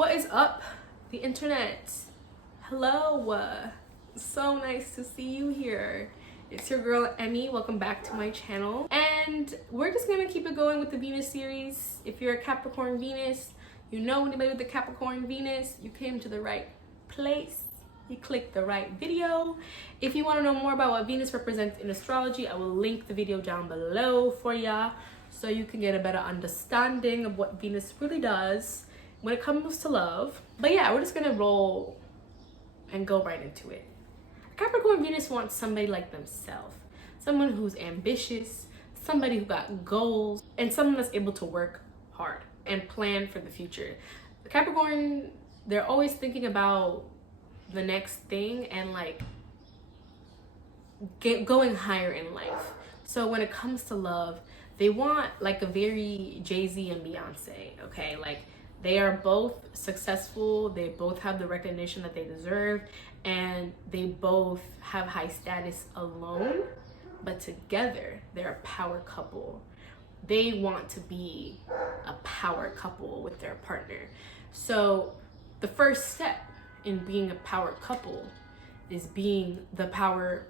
What is up, the internet? Hello. So nice to see you here. It's your girl Emmy. Welcome back to my channel. And we're just gonna keep it going with the Venus series. If you're a Capricorn Venus, you know anybody with the Capricorn Venus, you came to the right place. You clicked the right video. If you want to know more about what Venus represents in astrology, I will link the video down below for ya so you can get a better understanding of what Venus really does when it comes to love. But yeah, we're just gonna roll and go right into it. Capricorn Venus wants somebody like themselves, someone who's ambitious, somebody who got goals, and someone that's able to work hard and plan for the future. The Capricorn, they're always thinking about the next thing and like going higher in life. So when it comes to love, they want like a very Jay-Z and Beyonce, okay? Like they are both successful, they both have the recognition that they deserve, and they both have high status alone, but together they're a power couple. They want to be a power couple with their partner. So the first step in being a power couple is being the power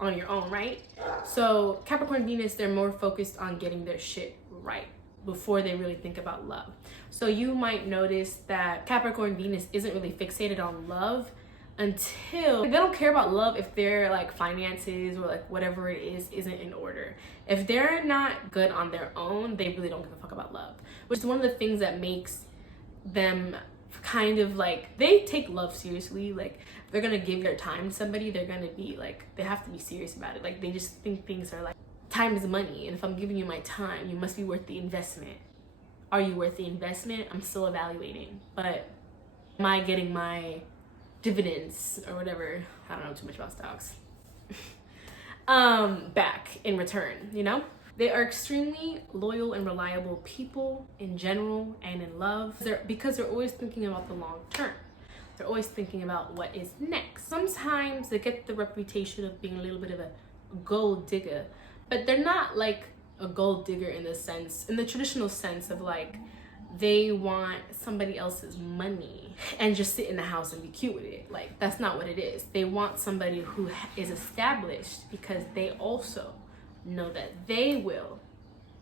on your own, right? So Capricorn Venus, they're more focused on getting their shit right before they really think about love. So you might notice that Capricorn Venus isn't really fixated on love until they don't care about love if their like finances or like whatever it is isn't in order. If they're not good on their own, they really don't give a fuck about love, which is one of the things that makes them kind of like, they take love seriously. Like if they're gonna give their time to somebody, they're gonna be like, they have to be serious about it. Like they just think things are like, time is money, and if I'm giving you my time, you must be worth the investment. Are you worth the investment? I'm still evaluating, but am I getting my dividends or whatever? I don't know too much about stocks. Back in return, you know? They are extremely loyal and reliable people in general and in love because they're always thinking about the long term. They're always thinking about what is next. Sometimes they get the reputation of being a little bit of a gold digger, but they're not like a gold digger in the traditional sense of like they want somebody else's money and just sit in the house and be cute with it. Like that's not what it is. They want somebody who is established because they also know that they will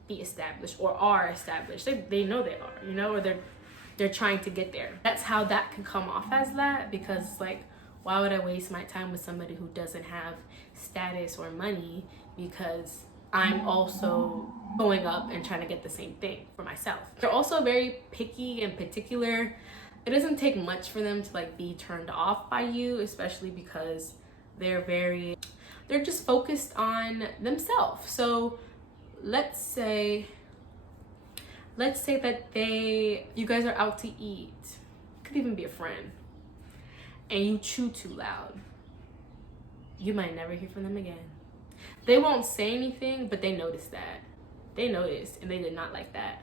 be established or are established. They know they are, you know, or they're trying to get there. That's how that can come off as that, because it's like, why would I waste my time with somebody who doesn't have status or money, because I'm also going up and trying to get the same thing for myself. They're also very picky and particular. It doesn't take much for them to like be turned off by you, especially because they're just focused on themselves. So let's say that you guys are out to eat, could even be a friend, and you chew too loud. You might never hear from them again. They won't say anything, but they noticed that. They noticed and they did not like that.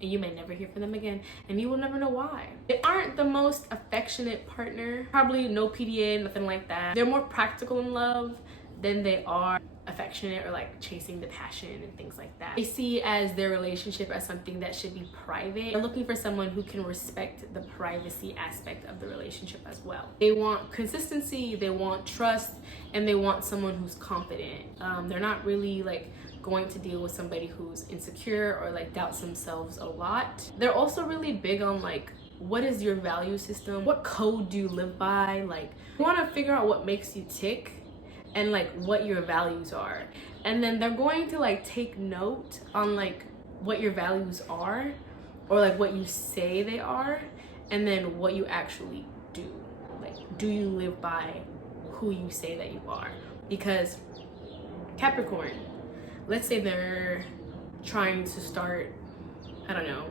And you may never hear from them again, and you will never know why. They aren't the most affectionate partner, probably no PDA, nothing like that. They're more practical in love than they are affectionate or like chasing the passion and things like that. They see as their relationship as something that should be private. They're looking for someone who can respect the privacy aspect of the relationship as well. They want consistency, they want trust, and they want someone who's confident. They're not really like going to deal with somebody who's insecure or like doubts themselves a lot. They're also really big on like, what is your value system? What code do you live by? Like you want to figure out what makes you tick and like what your values are, and then they're going to like take note on like what your values are, or like what you say they are, and then what you actually do. Like, do you live by who you say that you are? Because Capricorn, let's say they're trying to start, I don't know,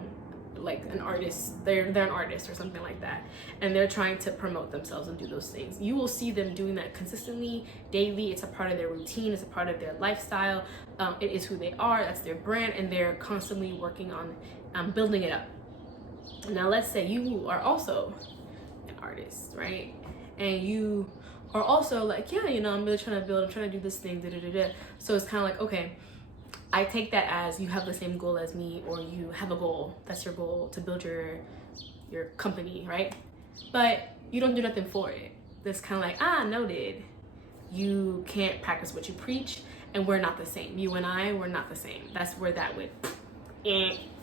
like an artist, they're an artist or something like that, and they're trying to promote themselves and do those things. You will see them doing that consistently, daily. It's a part of their routine, it's a part of their lifestyle. It is who they are, that's their brand, and they're constantly working on building it up. Now let's say you are also an artist, right? And you are also like, yeah, you know, I'm really trying to build, I'm trying to do this thing, So it's kind of like, okay, I take that as you have the same goal as me, or you have a goal, that's your goal, to build your your company, right? But you don't do nothing for it. That's kind of like, noted. You can't practice what you preach, and we're not the same. You and I, we're not the same. That's where that would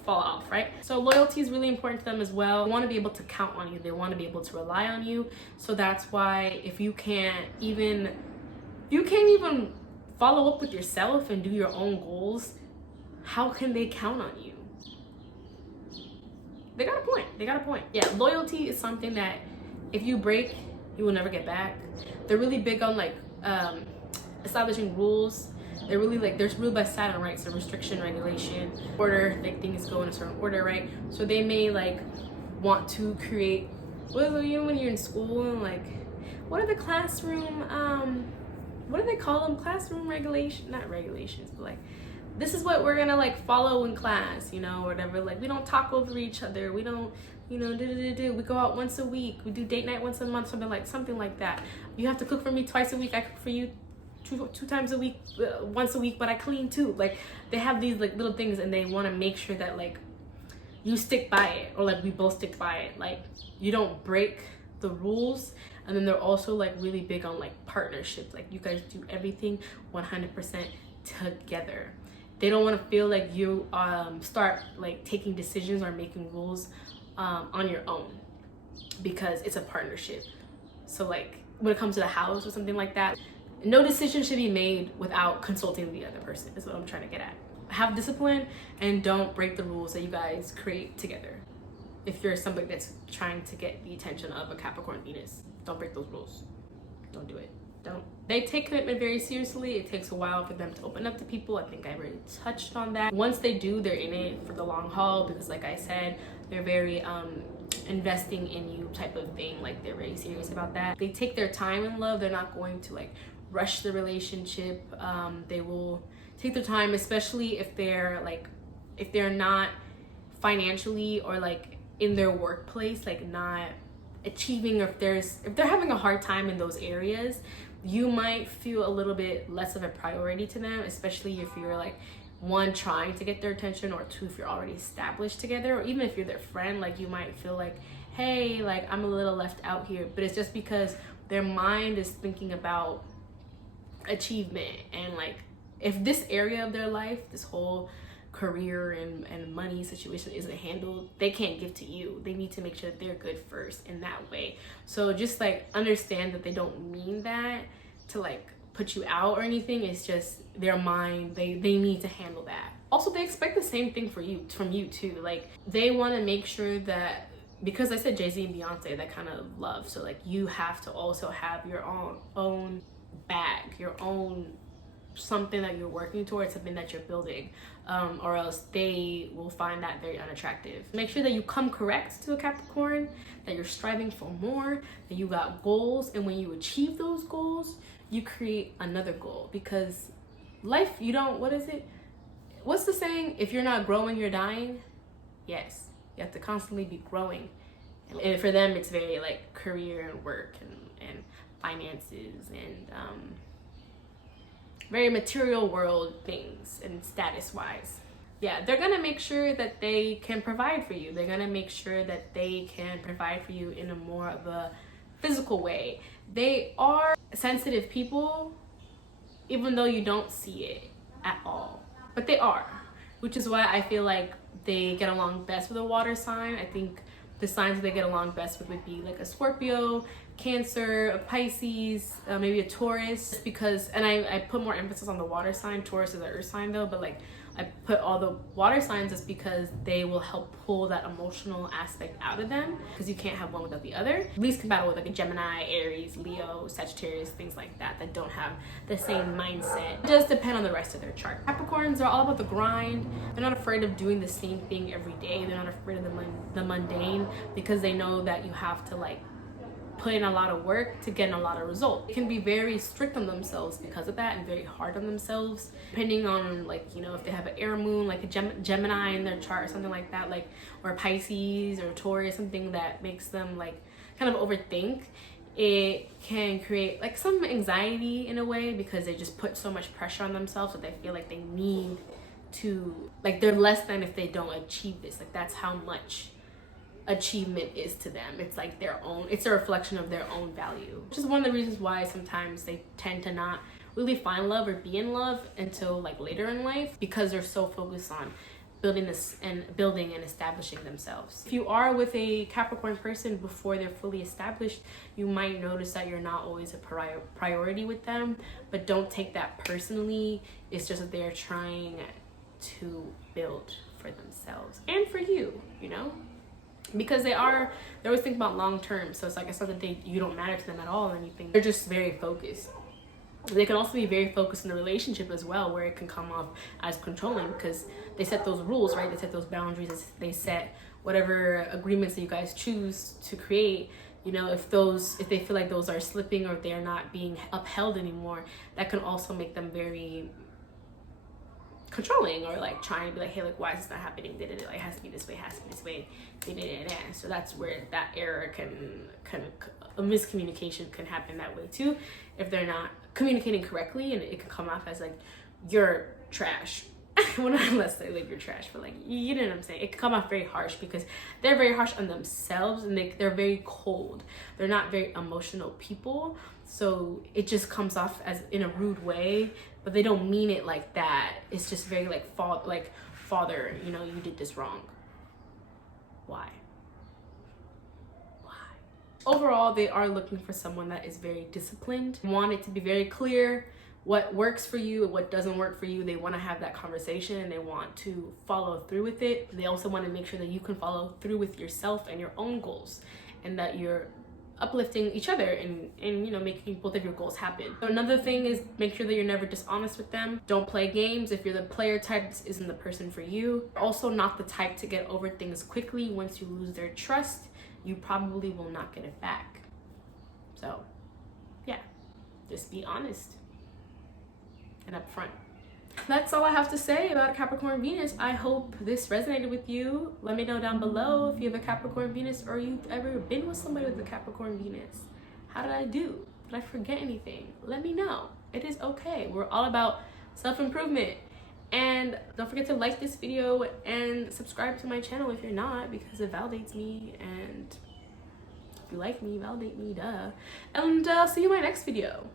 fall off, right? So loyalty is really important to them as well. They want to be able to count on you. They want to be able to rely on you. So that's why if you can't even follow up with yourself and do your own goals, how can they count on you? They got a point. Yeah, loyalty is something that if you break, you will never get back. They're really big on like establishing rules. They're really like, there's ruled by Saturn, right? So restriction, regulation, order, like things go in a certain order, right? So they may like want to create, when you're in school and like, what are the classroom, what do they call them? Classroom regulation, not regulations, but like, this is what we're gonna like follow in class, you know, whatever. Like, we don't talk over each other. We don't, we go out once a week. We do date night once a month, something like that. You have to cook for me twice a week. I cook for you two times a week, once a week, but I clean too. Like, they have these like little things, and they want to make sure that like you stick by it, or like we both stick by it. Like, you don't break the rules. And then they're also like really big on like partnerships. Like, you guys do everything 100% together. They don't want to feel like you start like taking decisions or making rules on your own, because it's a partnership. So like when it comes to the house or something like that, no decision should be made without consulting the other person, is what I'm trying to get at. Have discipline and don't break the rules that you guys create together. If you're somebody that's trying to get the attention of a Capricorn Venus, don't break those rules. Don't do it. Don't. They take commitment very seriously. It takes a while for them to open up to people. I think I already touched on that. Once they do, they're in it for the long haul, because like I said, they're very investing in you type of thing. Like, they're very serious about that. They take their time in love. They're not going to like rush the relationship. They will take their time, especially if they're not financially or like in their workplace, like not achieving, or if they're having a hard time in those areas, you might feel a little bit less of a priority to them, especially if you're like, one, trying to get their attention, or two, if you're already established together, or even if you're their friend. Like, you might feel like, hey, like I'm a little left out here, but it's just because their mind is thinking about achievement. And like, if this area of their life, this whole career and money situation isn't handled, they can't give to you. They need to make sure that they're good first in that way. So just like understand that they don't mean that to like put you out or anything. It's just their mind. They need to handle that. Also, they expect the same thing from you too. Like, they want to make sure that, because I said Jay-Z and Beyonce, that kind of love. So like, you have to also have your own bag, your own something that you're working towards, something that you're building, or else they will find that very unattractive. Make sure that you come correct to a Capricorn, that you're striving for more, that you got goals, and when you achieve those goals, you create another goal. Because life, you don't, what's the saying? If you're not growing, you're dying. Yes, you have to constantly be growing. And for them, it's very like career and work and finances and very material world things and status wise. Yeah, they're gonna make sure that they can provide for you. They're gonna make sure that they can provide for you in a more of a physical way. They are sensitive people, even though you don't see it at all, but they are, which is why I feel like they get along best with a water sign. I think the signs that they get along best with would be like a Scorpio, Cancer, a Pisces, maybe a Taurus, because, and I put more emphasis on the water sign. Taurus is the earth sign though, but like I put all the water signs just because they will help pull that emotional aspect out of them, because you can't have one without the other. Least compatible with like a Gemini, Aries, Leo, Sagittarius, things like that don't have the same mindset. It does depend on the rest of their chart. Capricorns are all about the grind. They're not afraid of doing the same thing every day. They're not afraid of the mundane, because they know that you have to like put in a lot of work to get a lot of results. They can be very strict on themselves because of that, and very hard on themselves, depending on like, you know, if they have an air moon, like a Gemini in their chart or something like that, like, or Pisces or Taurus, something that makes them like kind of overthink. It can create like some anxiety in a way, because they just put so much pressure on themselves that they feel like they need to, like, they're less than if they don't achieve this. Like, that's how much achievement is to them. It's like their own, it's a reflection of their own value, which is one of the reasons why sometimes they tend to not really find love or be in love until like later in life, because they're so focused on building and establishing themselves. If you are with a Capricorn person before they're fully established, you might notice that you're not always a priority with them, but don't take that personally. It's just that they're trying to build for themselves and for you, you know, because they always think about long term. So it's like, it's not that you don't matter to them at all or anything. They're just very focused. They can also be very focused in the relationship as well, where it can come off as controlling, because they set those rules, right? They set those boundaries, they set whatever agreements that you guys choose to create. You know, if they feel like those are slipping or they're not being upheld anymore, that can also make them very controlling, or like trying to be like, hey, like, why is this not happening? Like, it has to be this way, So that's where that error a miscommunication can happen that way too, if they're not communicating correctly, and it can come off as like, you're trash. Well, not unless they like you're trash, but like, you know what I'm saying? It can come off very harsh, because they're very harsh on themselves, and they're very cold. They're not very emotional people, so it just comes off as in a rude way, but they don't mean it like that. It's just very like father, you know, you did this wrong. Why? Overall, they are looking for someone that is very disciplined. They want it to be very clear what works for you and what doesn't work for you. They want to have that conversation, and they want to follow through with it. They also want to make sure that you can follow through with yourself and your own goals, and that you're uplifting each other and you know, making both of your goals happen. So another thing is, make sure that you're never dishonest with them. Don't play games. If you're the player type, this isn't the person for you. Also not the type to get over things quickly. Once you lose their trust, you probably will not get it back. So yeah, just be honest and upfront. That's all I have to say about Capricorn Venus. I hope this resonated with you. Let me know down below if you have a Capricorn Venus, or you've ever been with somebody with a Capricorn Venus. How did I do? Did I forget anything? Let me know. It is okay. We're all about self-improvement. And don't forget to like this video and subscribe to my channel if you're not, because it validates me, and if you like me, validate me, duh. And I'll see you in my next video.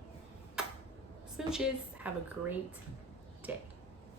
Smooches. Have a great